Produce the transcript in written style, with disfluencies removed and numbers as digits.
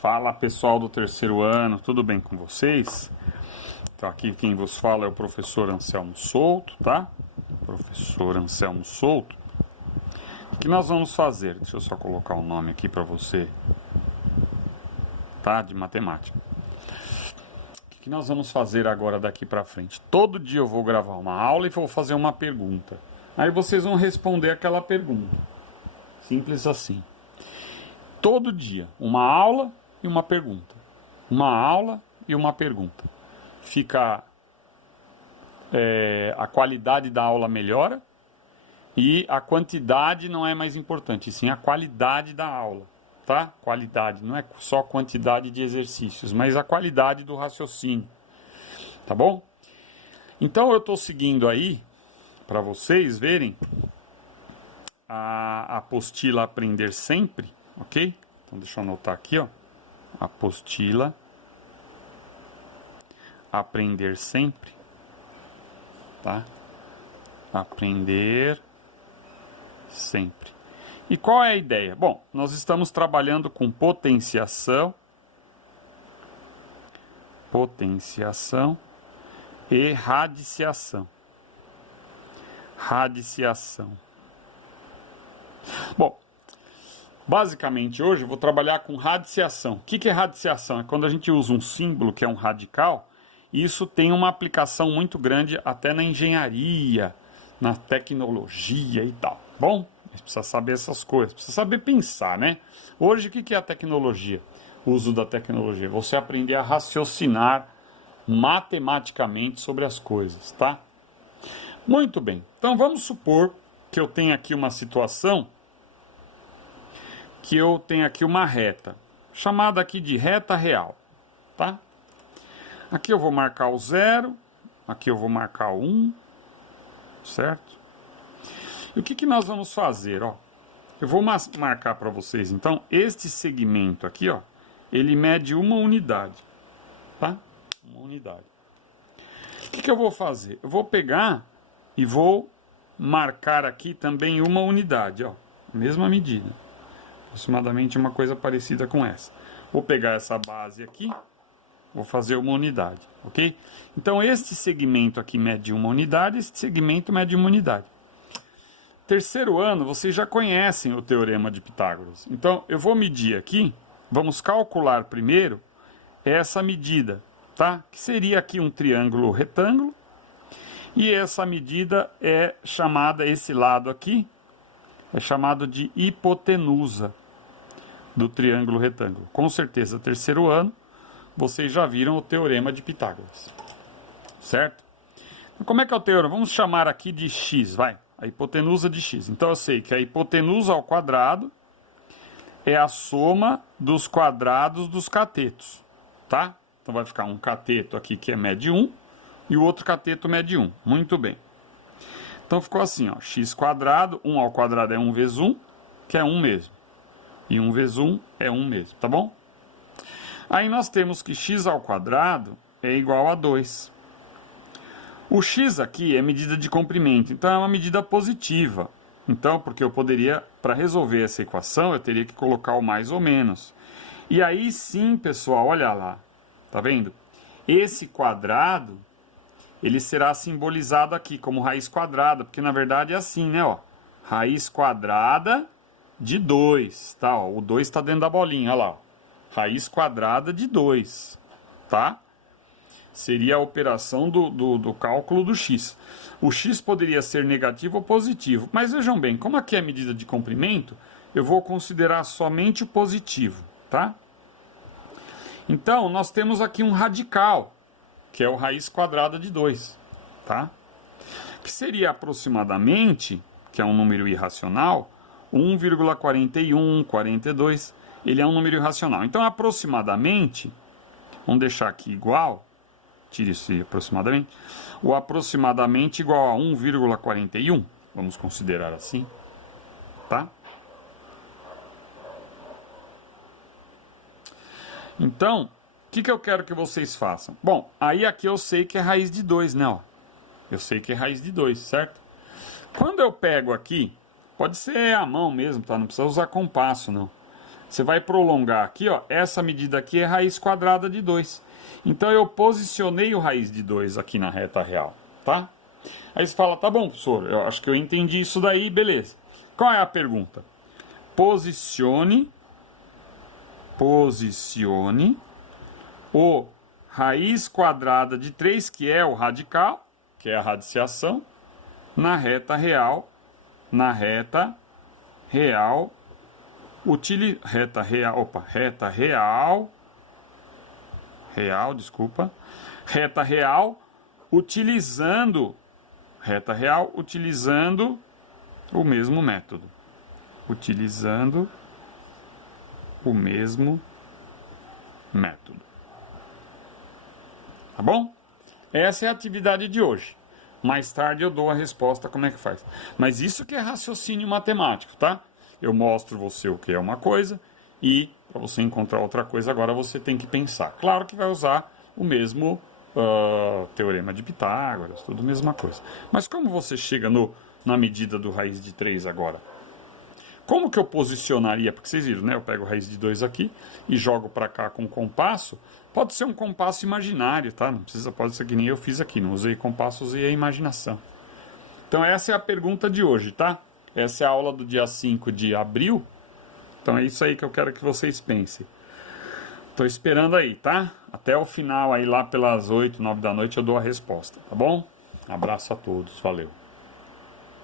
Fala pessoal do terceiro ano, tudo bem com vocês? Então aqui quem vos fala é o professor Anselmo Souto, tá? Professor Anselmo Souto. O que nós vamos fazer? Deixa eu só colocar o nome aqui para você, tá? De matemática. O que nós vamos fazer agora daqui para frente? Todo dia eu vou gravar uma aula e vou fazer uma pergunta. Aí vocês vão responder aquela pergunta. Simples assim. Todo dia, uma aula e uma pergunta. Uma aula e uma pergunta. A qualidade da aula melhora e a quantidade não é mais importante, sim a qualidade da aula, tá? Qualidade, não é só quantidade de exercícios, mas a qualidade do raciocínio, tá bom? Então eu estou seguindo aí, para vocês verem, a apostila Aprender Sempre, ok? Então deixa eu anotar aqui, ó. Apostila Aprender Sempre, tá? Aprender sempre. E qual é a ideia? Bom, nós estamos trabalhando com potenciação e radiciação. Bom, basicamente hoje eu vou trabalhar com radiciação. O que é radiciação? É quando a gente usa um símbolo que é um radical. Isso tem uma aplicação muito grande até na engenharia, na tecnologia e tal. Bom, a gente precisa saber essas coisas, precisa saber pensar, né? Hoje, o que é a tecnologia? O uso da tecnologia. Você aprender a raciocinar matematicamente sobre as coisas, tá? Muito bem. Então, vamos supor que eu tenho aqui uma situação, que eu tenho aqui uma reta, chamada aqui de reta real, tá? Aqui eu vou marcar o 0, aqui eu vou marcar o 1, certo? E o que nós vamos fazer, ó? Eu vou marcar para vocês, então, este segmento aqui, ó, ele mede uma unidade, tá? Uma unidade. O que eu vou fazer? Eu vou pegar e vou marcar aqui também uma unidade, ó, mesma medida. Aproximadamente uma coisa parecida com essa. Vou pegar essa base aqui, vou fazer uma unidade, ok? Então, este segmento aqui mede uma unidade, este segmento mede uma unidade. Terceiro ano, vocês já conhecem o Teorema de Pitágoras. Então, eu vou medir aqui, vamos calcular primeiro essa medida, tá? Que seria aqui um triângulo retângulo. E essa medida é chamada, esse lado aqui, é chamado de hipotenusa do triângulo retângulo. Com certeza, terceiro ano, vocês já viram o Teorema de Pitágoras, certo? Então, como é que é o teorema? Vamos chamar aqui de x, vai. A hipotenusa de x. Então, eu sei que a hipotenusa ao quadrado é a soma dos quadrados dos catetos, tá? Então, vai ficar um cateto aqui que mede 1 e o outro cateto mede 1. Muito bem. Então, ficou assim, ó. X quadrado, 1 ao quadrado é 1 vezes 1, que é 1 mesmo. E 1 vezes 1 é 1 mesmo, tá bom? Aí nós temos que x ao quadrado é igual a 2. O x aqui é medida de comprimento, então é uma medida positiva. Então, porque eu poderia, para resolver essa equação, eu teria que colocar o mais ou menos. E aí sim, pessoal, olha lá, tá vendo? Esse quadrado, ele será simbolizado aqui como raiz quadrada, porque na verdade é assim, né? Ó, raiz quadrada de 2, tá? Ó, o 2 está dentro da bolinha, olha lá. Ó. Raiz quadrada de 2, tá? Seria a operação do cálculo do x. O x poderia ser negativo ou positivo. Mas vejam bem, como aqui é medida de comprimento, eu vou considerar somente o positivo, tá? Então, nós temos aqui um radical, que é o raiz quadrada de 2, tá? Que seria aproximadamente, que é um número irracional, 1,41, 42, ele é um número irracional. Então, aproximadamente, vamos deixar aqui igual, tire esse aproximadamente, o aproximadamente igual a 1,41, vamos considerar assim, tá? Então, o que eu quero que vocês façam? Bom, aí aqui eu sei que é raiz de 2, né? Ó. Eu sei que é raiz de 2, certo? Quando eu pego aqui, pode ser a mão mesmo, tá? Não precisa usar compasso, não. Você vai prolongar aqui, ó. Essa medida aqui é raiz quadrada de 2. Então eu posicionei o raiz de 2 aqui na reta real, tá? Aí você fala, tá bom, professor, eu acho que eu entendi isso daí, beleza. Qual é a pergunta? Posicione o raiz quadrada de 3, que é o radical, que é a radiciação, na reta real, utilizando o mesmo método. Tá bom? Essa é a atividade de hoje. Mais tarde eu dou a resposta como é que faz. Mas isso que é raciocínio matemático, tá? Eu mostro você o que é uma coisa e para você encontrar outra coisa agora você tem que pensar. Claro que vai usar o mesmo teorema de Pitágoras, tudo a mesma coisa. Mas como você chega na medida do raiz de 3 agora? Como que eu posicionaria? Porque vocês viram, né? Eu pego a raiz de 2 aqui e jogo para cá com compasso. Pode ser um compasso imaginário, tá? Não precisa, pode ser que nem eu fiz aqui. Não usei compasso, usei a imaginação. Então essa é a pergunta de hoje, tá? Essa é a aula do dia 5 de abril. Então é isso aí que eu quero que vocês pensem. Tô esperando aí, tá? Até o final aí, lá pelas 8, 9 da noite, eu dou a resposta, tá bom? Abraço a todos, valeu.